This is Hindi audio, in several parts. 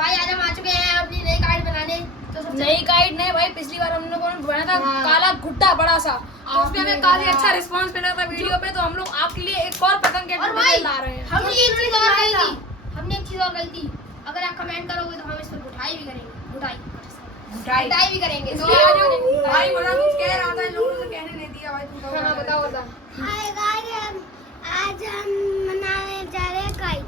भाई आज हम आ चुके हैं अपनी नई काइट बनाने। तो नई काइट नहीं भाई, पिछली बार हम लोगों ने बनाया था काला गुड्डा बड़ा सा, तो उसमें हमें काफी अच्छा रिस्पांस मिला था वीडियो पे। तो हम लोग आपके लिए एक और पतंग के ला रहे हैं। हमने एक चीज और कही थी, अगर आप कमेंट करोगे तो हम इस पर गुठाई भी करेंगे, गुठाई भी करेंगे। तो भाई बड़ा कुछ कह रहा था, लोगों ने कहने नहीं दिया भाई। हाँ बताओ बता। हाय गाइस, आज हम मनाने जा रहे हैं काइट।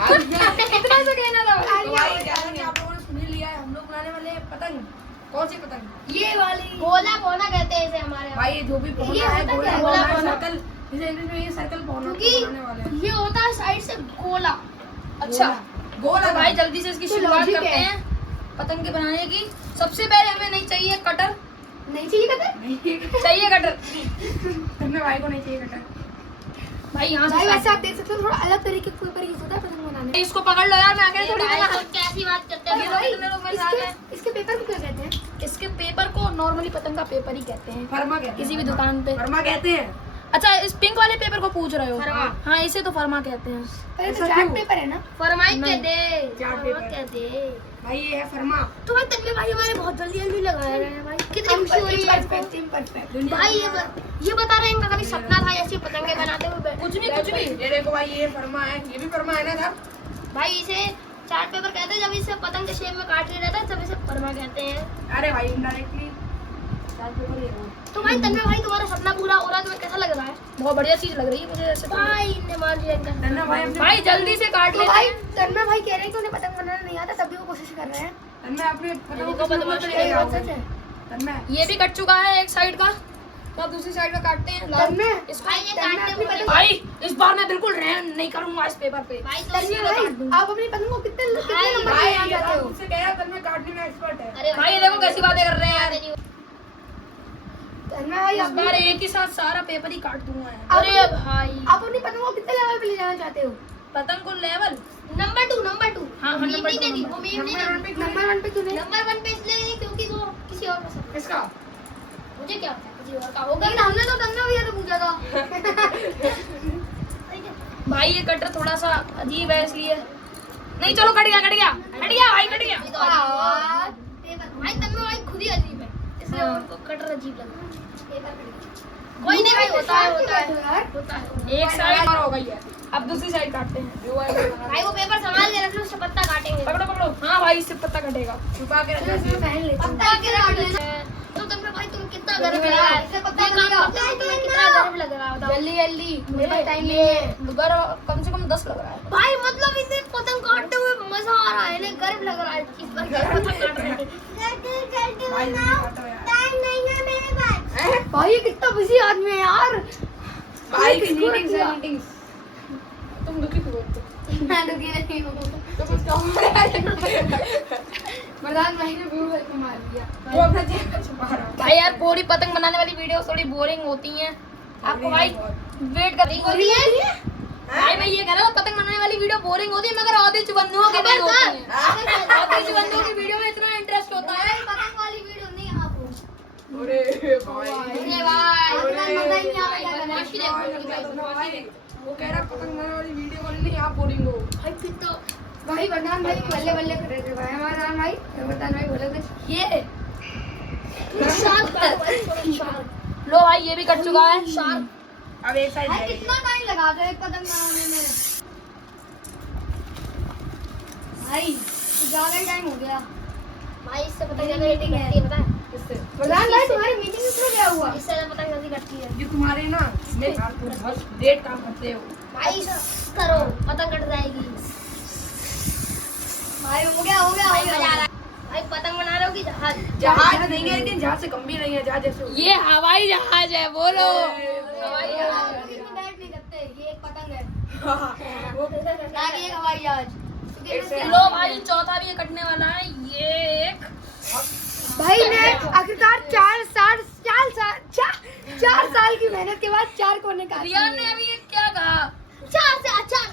इतना तो कहना था तो भाई जैसा कि आप लोगों ने सुन ही लिया है, हम लोग बनाने वाले हैं पतंग। कौन सी पतंग? ये वाली गोला पौना कहते हैं इसे हमारे यहाँ। भाई जो भी पौना है, गोला गोला पौना पौना। सर्कल, इसे इंग्लिश में ये सर्कल पौना क्योंकि बनाने वाले हैं। ये होता है साइड से गोला। अच्छा गोला तो भाई जल्दी से इसकी तो शुरुआत लॉजिक करते है। हैं पतंग के बनाने की। सबसे पहले हमें नहीं चाहिए कटर, नहीं चाहिए कटर, चाहिए कटर। तुमने भाई को नहीं चाहिए कटर। भाई यहाँ भाई से वैसे आप देख सकते हो थोड़ा अलग तरीके का यूज होता है पतंग बनाने में। इसको पकड़ लो यार, मैं अकेले थोड़ी बना। कैसी बात करते ये लोग कितने लोग मेरे साथ हैं? इसके पेपर को क्या कहते हैं? इसके पेपर को नॉर्मली पतंग का पेपर ही कहते हैं, फरमा कहते हैं। किसी भी दुकान पे। फरमा कहते हैं। अच्छा इस पिंक वाले पेपर को पूछ रहे हो? फरमा। हाँ इसे तो फरमा कहते हैं। पहले तो ऐसा चार्ट क्यों? पेपर है ना, फरमाइश नहीं। के दे, चार्ट फरमाइश पेपर। के दे। भाई ये है फरमा। तो भाई तन्मय भाई हमारे बहुत जल्दी जल्दी लगाए रहे हैं भाई। कितनी खुशी हो रही है इसको। भाई ये बता रहे हैं इनका कभी सपना था ऐसी पतंगे बनाते हुए कुछ भी। ये देखो भाई ये फरमा है, ये भी फरमा है ना सर? भाई इसे चार्ट पेपर कहते हैं, जब इसे पतंग के शेप में काट लिया जाता है तब इसे फरमा कहते हैं। अरे भाई इनडायरेक्टली चार्ट पेपर ही है वो। तो भाई तन्मय भाई तुम्हारा सपना पूरा हो रहा है, तुम्हें कैसा लग रहा है? बहुत बढ़िया चीज लग रही है मुझे ऐसे तो। भाई इनने मान लिया इनका तन्ना भाई अपने भाई जल्दी से काट तो लेते भाई हैं। तन्मय भाई कह रहे हैं कि उन्हें पतंग बनाना नहीं आता, तब भी वो कोशिश कर रहे हैं। तन्ना अपने पतंग देखो बदमाश को ये बात सच है। तन्ना ये भी कट चुका है एक साइड का, तो अब दूसरी साइड का काटते हैं। तन्मय इसको भाई ये काटने में पतंग भाई इस बार मैं बिल्कुल रहन नहीं करूंगा इस पेपर पे। भाई सीधा भाई काट दूंगा। आप अपनी पतंग को कितने नंबर पे भाई लेना ये चाहते हो? मुझसे कह रहा तन्ना काटने में एक्सपर्ट है। अरे भाई ये देखो कैसी बातें कर रहे हैं यार। तन्मय भाई इस बार एक ही साथ सारा पेपर ही काट दूंगा यार। अरे भाई आप अपनी पतंग को कितने लेवल पे ले जाना चाहते हो? पतंग को लेवल नंबर 2 हाँ, वो नंबर नहीं टू, देती, नंबर वो मीम नहीं नंबर वन देती। पे नंबर 1 पे क्यों नहीं? नंबर 1 पे इसलिए नहीं क्योंकि वो किसी और का सपना। इसका मुझे क्या पता किसी और का होगा, लेकिन हमने तो तन्मय भैया से पूछा था। भाई ये कटर थोड़ा सा अजीब है इसलिए नहीं। चलो कट गया भाई कट गया। भाई तन्मय भाई खुद ही अजीब है, इसलिए उनको कटर अजीब लगा। कोई नहीं भाई, होता है। एक साइड और हो गई है, अब दूसरी साइड काटते हैं। भाई वो पेपर संभाल के रख लो, उससे पत्ता काटेंगे। पकड़ो। हाँ भाई इससे पत्ता कटेगा। छुपा के रखना। पत्ता के रख लेना। तो तन्मय भाई तुम कितना गर्व लग रहा है? इससे पत्ता तुम्हें कितना गर्व लग रहा है बताओ? जल्दी मेरे पास टाइम नहीं है। कम से कम 10 लग रहा है। भाई मतलब इन्हें पतंग काटते हुए मजा आ रहा है, इन्हें गर्व लग रहा है कि पतंग काट रहे हैं। भाई जल्दी काटो यार। टाइम नहीं है मेरे पास। भाई ये कितना बिजी आदमी है यार। भाई की किसको मीटिंग्स रख है दिया? मीटिंग्स। तुम दुखी क्यों होते? मैं दुखी नहीं हूँ। तो कुछ कहो। मरदान भाई ने व्यू मार दिया। वो अपना चेहरा छुपा रहा है। भाई यार पूरी पतंग बनाने वाली वीडियो थोड़ी बोरिंग होती हैं। आपको भाई वेट करनी होती है। भाई मैं ये कह रहा हूँ पतंग बनाने वाली वीडियो बोरिंग होती है, मगर आधे चुबंदुओं की भी होती है। आधे चुबंदुओं की वीडियो में इतना इंटरेस्ट होता है। पतंग वाली वीडियो नहीं आप अरे भाई अरे भाई अरे मजा ही नहीं आएगा करना। भाई वो कह रहा पतंग बनाने वाली वीडियो वाली नहीं, आप बोलिंग हो। भाई फिर तो भाई वरदान भाई बल्ले बल्ले कर रहे थे भाई हमारा भाई वरदान भाई बोले थे ये शार्क लो भाई ये भी कट चुका है। शार्क अब एक साइड भाई जाएगी। कितना टाइम लगा था एक पतंग बनाने में? भाई ज्यादा ही टाइम हो गया भाई। इससे पतंग ज्यादा मीटिंग करती है, पता है? इससे वरदान भाई तुम्हारी मीटिंग इसमें क्या हुआ? इससे ज्यादा पतंग जल्दी कटती है ये तुम्हारे ना मेरे साथ तुम बहुत लेट काम करते हो। भाई। करो पतंग कट जाएगी भाई। हो गया भाई पतंग बना रहे हो कि जहाज? जहाज नहीं है लेकिन जहाज से कम भी नहीं है, जहाज जैसे हो। ये हवाई जहाज है, बोलो। हवाई जहाज। बैठ नहीं सकते, ये एक पतंग है वो ना कि एक हवाई जहाज। लो भाई चौथा भी ये कटने वाला है। ये एक भाई ने आखिरकार 4 साल की मेहनत के बाद 4 कोने काट लिए। रियान ने अभी ये क्या कहा? 4 से अचार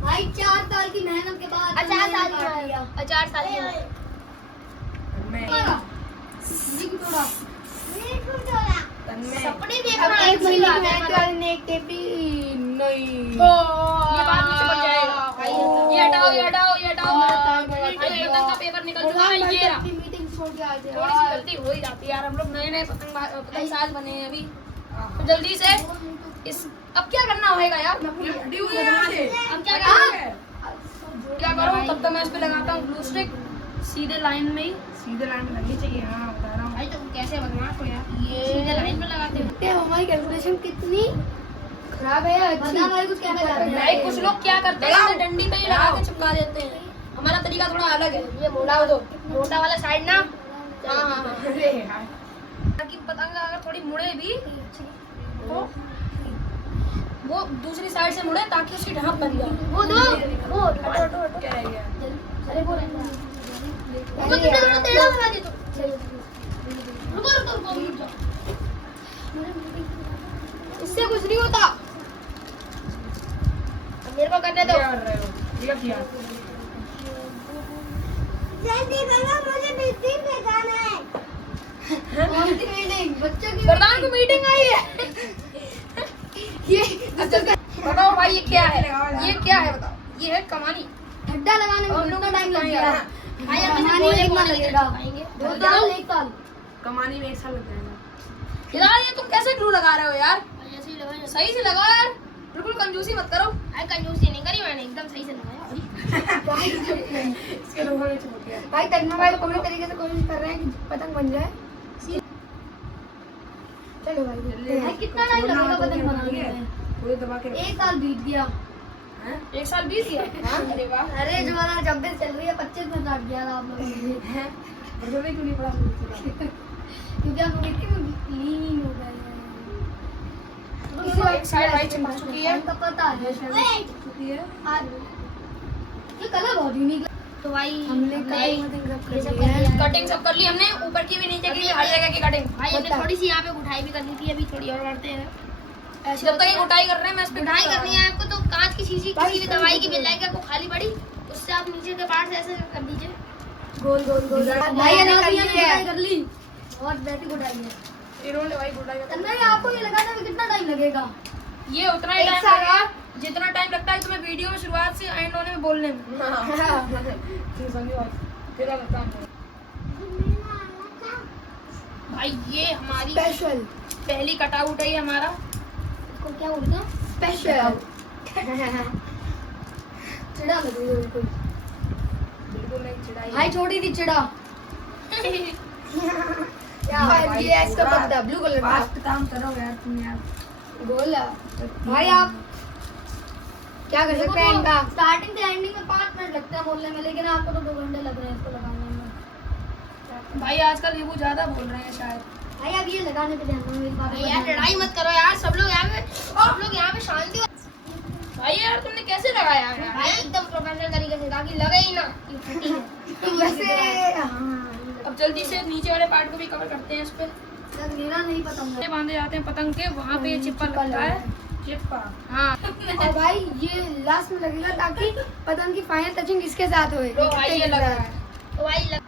भाई 4 साल की मेहनत के बाद 4 साल की 4 साल की मैं तन्मय सपने देखना एक महीने की मेहनत वाले ने एक टेपी नहीं। ये बाद में चिपक जाएगा। थोड़ी सी गलती हो ही जाती है यार, हम लोग नए पतंग साज बने हैं अभी, तो जल्दी से इस अब क्या करना होगा यार, अब क्या करो तब तक मैं इस पे लगाता हूँ ग्लू स्टिक सीधे लाइन में ही। सीधे लाइन में लगनी चाहिए। हाँ बता रहा हूँ। भाई तुम कैसे बदमाश हो यार, ये सीधे लाइन में लगाते हो। हमारी कैलकुलेशन कितनी खराब है। अच्छी भाई कुछ कहना चाहते हैं? भाई कुछ लोग क्या करते हैं इसे डंडी पे ही लगा के चिपका देते हैं, हमारा तरीका थोड़ा अलग है। ये मोटा दो, मोटा वाला साइड ना। हाँ अरे यार ताकि पतंग अगर थोड़ी मुड़े भी तो वो दूसरी साइड से मुड़े ताकि उसकी ढांप बन जाए। वो दो, वो क्या रह गया? अरे वो तुमने थोड़ा टेढ़ा बना दे तो। रुको रुको रुको रुक जाओ, इससे कुछ नहीं होता। अब मेरे को करने दो। क्या कर रहे हो? ये क्या? जल्दी करो, मुझे मीटिंग में जाना है। कौन सी मीटिंग? बच्चों की वरदान को मीटिंग आई है। ये बताओ भाई ये क्या है, ये क्या है बताओ। ये है कमानी, गड्ढा लगाने में हम लोग कितना टाइम लग गया? भाई अब कमाने इसे में कितना कितना लगेगा? लगेगा? 2 साल 1 साल। कमानी में 1 साल लग जाएगा। यार ये तुम कैसे ग्लू लगा रहे हो यार, ऐसे ही लगाया। सही से लगाओ यार, बिल्कुल कंजूसी मत करो। अरे कंजूसी नहीं करी मैंने, एकदम सही से लगाया भाई। इसके लोगों ने चिपक गया। भाई तन्मा भाई पूरी तरीके से कोशिश कर रहे हैं कि पतंग बन जाए। चलो भाई भाई कितना टाइम लगेगा पतंग बनाने में? पूरे दबा के 1 साल बीत गया। 1 साल बीत गया। अरे वाह, अरे जो वाला जंपिंग चल रही है 25 में काट दिया था आप लोगों ने। जल्दी क्यों नहीं पड़ा? क्योंकि हम मीटिंग में लीन हो गए हैं। एक साइड भाई चिपक चुकी है। हमको पता है शायद। चुकी है। ये कलर बहुत यूनिक है। तो भाई हमने ये कटिंग सब कर लिया है। कटिंग सब कर ली हमने, ऊपर की भी नीचे की भी हर जगह की कटिंग। भाई हमने थोड़ी सी यहाँ पे गुठाई भी करनी थी, अभी थोड़ी और करते हैं। जब तक ये गुटाई कर रहे हैं मैं इस पे गुठाई करनी है आपको, तो कांच की शीशी किसी भी दवाई की मिल जाएगी आपको खाली पड़ी, उससे आप नीचे के पार्ट से ऐसे कर दीजिए। गोल गोल गोल भाई ये कर गुठाई लिया। कर ली, बहुत बेहतरीन गुठाई है। इन्होंने भाई गुटाई का तन्मय आपको ये लगाने में कितना टाइम लगेगा? ये उतना ही 1 टाइम साल लगेगा जितना टाइम लगता है तुम्हें वीडियो में शुरुआत से एंड होने में बोलने में। ठीक समझी बात। तेरा काम है। भाई ये हमारी स्पेशल पहली कटआउट है, ये हमारा इसको क्या बोलते हैं? स्पेशल चिड़ा लग रही है बिल्कुल। बिल्कुल नहीं चिढ़ाई। भाई छोटी थी चिड़ा। ये इसका पत्ता ब्लू कलर का फास्ट काम करो यार तुम यार। गोल भाई आप क्या कर सकते हैं इनका? स्टार्टिंग से एंडिंग में 5 मिनट लगते हैं बोलने में, लेकिन आपको तो 2 घंटे लग रहे हैं इसको लगाने में। भाई आजकल रिव्यू ज्यादा बोल रहे हैं शायद। भाई अब ये लगाने पे ध्यान दो, मेरी बात यार लड़ाई मत करो यार, सब लोग यहाँ पे शांति। भाई यार तुमने कैसे लगाया है? भाई एकदम प्रोफेशनल तरीके से, ताकि लगे ही ना कि फटी है। वैसे अब जल्दी से नीचे वाले पार्ट को भी कवर करते हैं इस पे। मेरा नहीं पता मुझे। ये बांधे जाते हैं पतंग के, वहाँ पे ये चिप्पा लगता है। चिप्पा। हाँ और भाई ये लास्ट में लगेगा ताकि पतंग की फाइनल टचिंग इसके साथ होए। तो भाई ये लग रहा है। तो भाई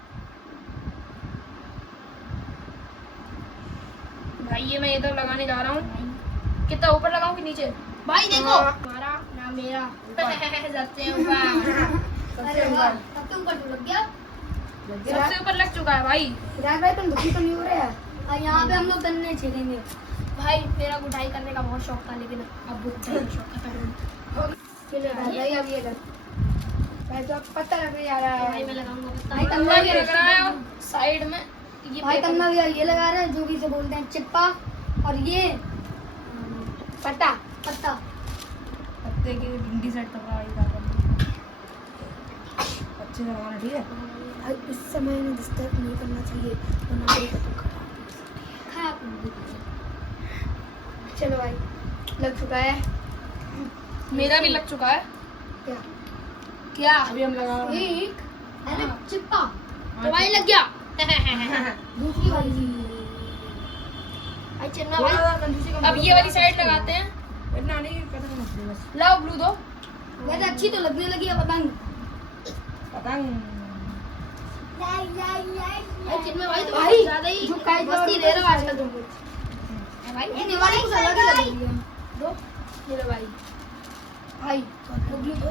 भाई ये मैं इधर लगाने जा रहा हूँ। कितना ऊपर लगाऊं कि नीचे? भाई देखो हमारा ना मेरा सबसे ऊपर। अरे वाह, सबसे ऊपर तो लग गया। सबसे ऊपर लग चुका है भाई। राज भाई तुम दुखी तो नहीं हो रहे यार? और यहाँ पे हम लोग गन्ने छेदेंगे। भाई मेरा गुठाई करने का बहुत शौक था, लेकिन अब गुठाई का शौक खत्म। चलो भाई अब ये कर। भाई तो अब पत्ता लग रहा है। भाई मैं लगाऊंगा पत्ता। भाई तन्ना भी लग रहा है और साइड में ये भाई पेपर। तन्ना भी ये लगा रहा है जो कि इसे बोलते हैं चिप्पा, और ये पत्ता पत्ता। पत्ते की भिंडी सेट कर रहा है। अच्छे से लगाना ठीक है। भाई इस समय में डिस्टर्ब नहीं करना चाहिए वरना कोई पतंग खराब हो जाएगी। चलो भाई लग चुका है। मेरा भी लग चुका है। क्या क्या? अभी हम लगा रहे हैं। एक अरे चिप्पा तो भाई लग गया। दूसरी वाली भाई चिन्ना थोड़ा भाई सा कंजूसी कम अब करो। ये वाली साइड लगाते हैं। इतना नहीं पतंग मत दो बस। लाओ ब्लू दो। वैसे अच्छी तो लगने लगी है पतंग। पतंग भाई चिन्ना भाई तो भाई, ज्यादा ही जो काइट मस्ती वाला ले रहा आजकल तुम कुछ। भाई ये दिवाली को अलग ही लग रही है। दो ये लो भाई भाई ब्लू दो।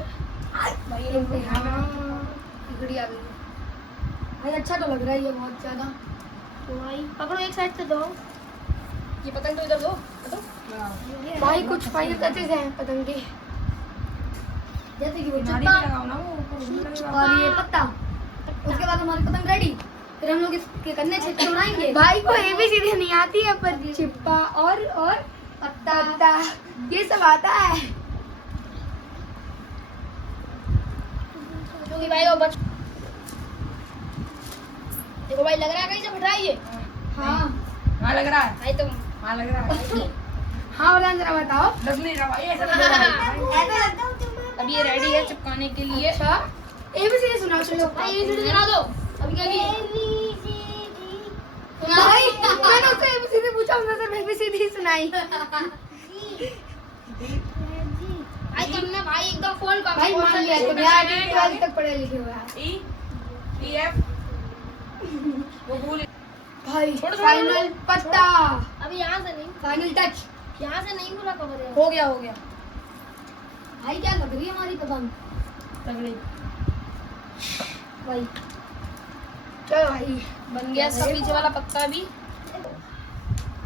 भाई ये हाँ खिचड़ी आ गई। भाई अच्छा तो लग रहा है ये बहुत ज्यादा। तो भाई पकड़ो एक साइड से दो। ये पतंग तो इधर दो। भाई कुछ फाइनल टचेस हैं पतंग के, जैसे कि वो नारी चप्पा पे लगाओ ना वो ऊपर उसमें लगेगा। और ये पत्ता। उसके बाद हमारी पतंग रेडी। फिर हम लोग इसके कन्ने छिपके उड़ाएंगे। भाई को एबीसीडी नहीं आती है पर छिप्पा और पत्ता ये सब आता है। क्योंकि भाई वो बच देखो भाई लग रहा है कहीं से फट रहा है ये। हाँ हाँ लग रहा है। भाई तुम हाँ लग रहा है। हाँ और जरा बताओ। लग नहीं रहा भाई, ऐसा लग रहा है। ऐसा लगता है अब ये रेडी है चिपकाने के लिए। अच्छा एबीसीडी सुनाओ चलो। भाई ये वीडियो सुना दो अभी क्या भी भाई मैंने उससे एबीसीडी पूछा, उसने सिर्फ एबीसीडी सुनाई। भाई तुमने भाई एकदम फोन कर भाई मान लिया तुम यार 12 तक पढ़े लिखे हुए हैं। ई ई एफ वो भूल। भाई फाइनल पत्ता, अभी यहाँ से नहीं, फाइनल टच। यहाँ से नहीं पूरा कवर है। हो गया हो गया। भाई क्या लग रही है हमारी पतंग तगड़ी भाई। चलो भाई बन गया सब नीचे वाला पत्ता भी।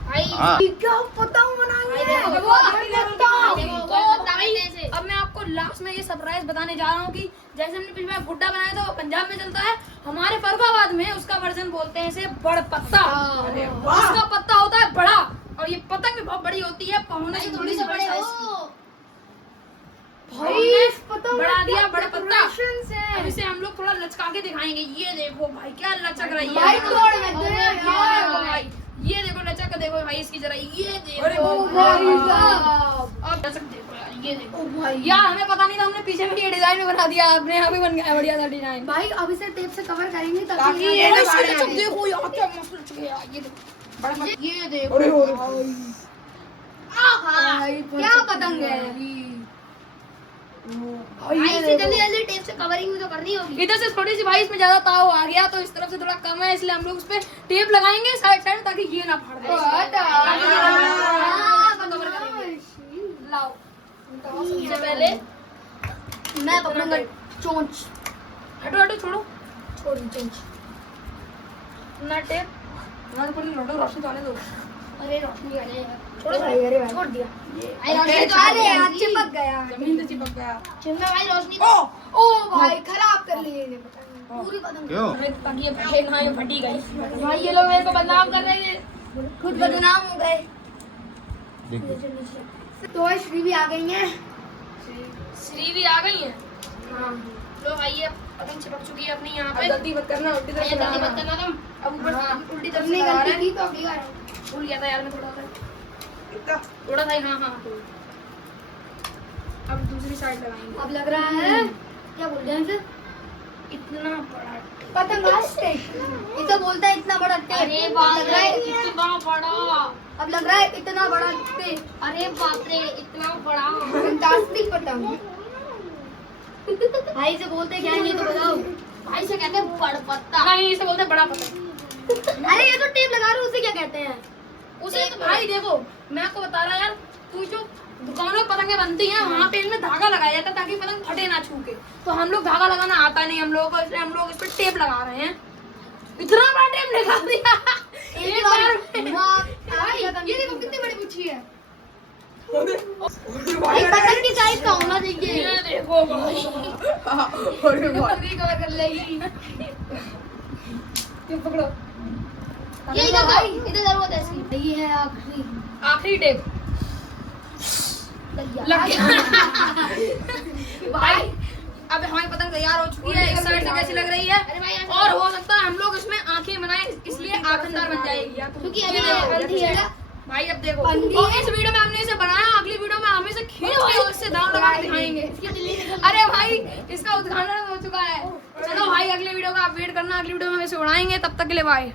भाई क्या पतंग बनाई है। देखो, वो पत्ता। देखो, तो भाई ऐसे अब मैं आपको लास्ट में ये सरप्राइज बताने जा रहा हूँ कि जैसे हमने पिछले बार गुड्डा बनाया था वो पंजाब में चलता है, हमारे फर्रुखाबाद में उसका वर्जन बोलते हैं इसे बड़ पत्ता। अरे वाह। उसका पत्ता होता है बड़ा और ये पतंग भी बहुत बड़ी होती है, पहुंचने से थोड़ी सी बड़ी बड़े size हो। भाई इस पतंग बढ़ा दिया बड़ा पत्ता। decorations अब है। इसे हम लोग थोड़ा लचका के दिखाएंगे। ये देखो भाई क्या लचक रही है। भाई तोड़ मत दे ये देखो यार। भाई, ये देखो लचक देखो भाई इसकी जरा, ये अरे देखो भाई साहब। अब लचक देखो यार, ये देखो ओ भाई यार हमें पता नहीं था, हमने पीछे में ये डिजाइन में बना दिया, अपने यहाँ भी बन गया बढ़िया सा डिजाइन। भाई अब इसे टेप से कवर करेंगे ताकि ताकि ये ना बाहर लचक आए। देखो यार क्या मस्त लचक है यार, ये देखो बड़ा मत। ये देखो अरे हो रे। भाई क्या पतंग है। भाई इसे जल्दी जल्दी टेप से कवरिंग भी तो करनी होगी। इधर से थोड़ी सी भाई इसमें ज्यादा ताव आ गया तो इस तरफ से थोड़ा कम है, इसलिए हम लोग उस पे टेप लगाएंगे साइड साइड ताकि ये ना फाड़ दे। लाओ सबसे पहले मैं पकड़ूंगा चोंच। हटो हटो छोड़ो छोड़ दी चोंच। ना टेप ना ऊपर लौटो, रोशनी तो आने दो। अरे रोशनी आ जाएगा। छोड़ भाई अरे भाई छोड़ दिया। ये भाई रोशनी तो अरे यार चिपक गया। जमीन से चिपक गया। चिमना भाई रोशनी ओ तो ओ भाई खराब कर लिए ये पतंग। पूरी पतंग क्यों? ताकि ये फटे ना, ये फटी गई। भाई ये लोग मेरे को बदनाम कर रहे हैं। खुद बदनाम हो गए। देख तो भाई श्री भी आ गई हैं। श्री भी आ गई है। हाँ लो भाई ये पतंग चिपक चुकी है अपनी यहाँ अब पे। गलती मत करना, उल्टी तरफ ये से जल्दी मत लगाना। करना तुम। अब ऊपर से उल्टी तरफ से तुमने लगा रहे गलती हैं। की तो अगली बार भूल गया था यार मैं थोड़ा सा इतना। थोड़ा सा ही, हाँ हाँ। अब दूसरी साइड लगाएंगे। अब लग रहा है क्या बोल रहे हैं इसे? इतना बड़ा पतंग आस्ते इसे बोलता है इतना बड़ा टेप। अरे अब बाप लग रहा रे है इतना बड़ा। अब लग रहा है इतना बड़ा टेप। अरे बाप रे इतना बड़ा। फैंटास्टिक पतंग। भाई से बोलते क्या है ये तो बताओ। भाई से कहते हैं बड़ पत्ता। नहीं, इसे बोलते हैं बड़ा पतंग। अरे ये तो टेप लगा रहे हो उसे क्या कहते हैं? उसे तो भाई देखो मैं आपको बता रहा यार, तू जो दुकानों में पतंगे बनती हैं वहाँ पे इनमें धागा लगाया जाता है ताकि पतंग फटे ना छू के। तो हम लोग धागा लगाना आता नहीं हम लोगों को, इसलिए हम लोग इस पे टेप लगा रहे हैं। इतना बड़ा टेप लगा दिया एक बार में। भाई ये देखो कितनी बड़ी गुच्छी है। भाई पतंग की साइज का होना चाहिए। ये देखो भाई अरे भाई। पूरी कवर कर लेगी। ये पकड़ो, ये इधर भाई इधर जरूरत है इसकी। ये है आखिरी आखिरी टेप लग लग गया। भाई अब हमारी पतंग तैयार हो चुकी है। इस साइड से कैसी लग रही है? अरे भाई यहाँ से और हो सकता है हम लोग इसमें आंखें बनाएं, इसलिए आखिरदार बन जाएगी। क्योंकि ये अभी देखो, अंधी है। भाई अब देखो, अंधी और है। इस वीडियो में हमने इसे बनाया, अगली वीडियो में हम इसे खींच के और इससे दांव लगा के दिखाएंगे। अरे भाई इसका उद्घाटन हो चुका है। चलो भाई अगले वीडियो का आप वेट करना, अगली वीडियो में हम इसे उड़ाएंगे। तब तक के लिए बाय।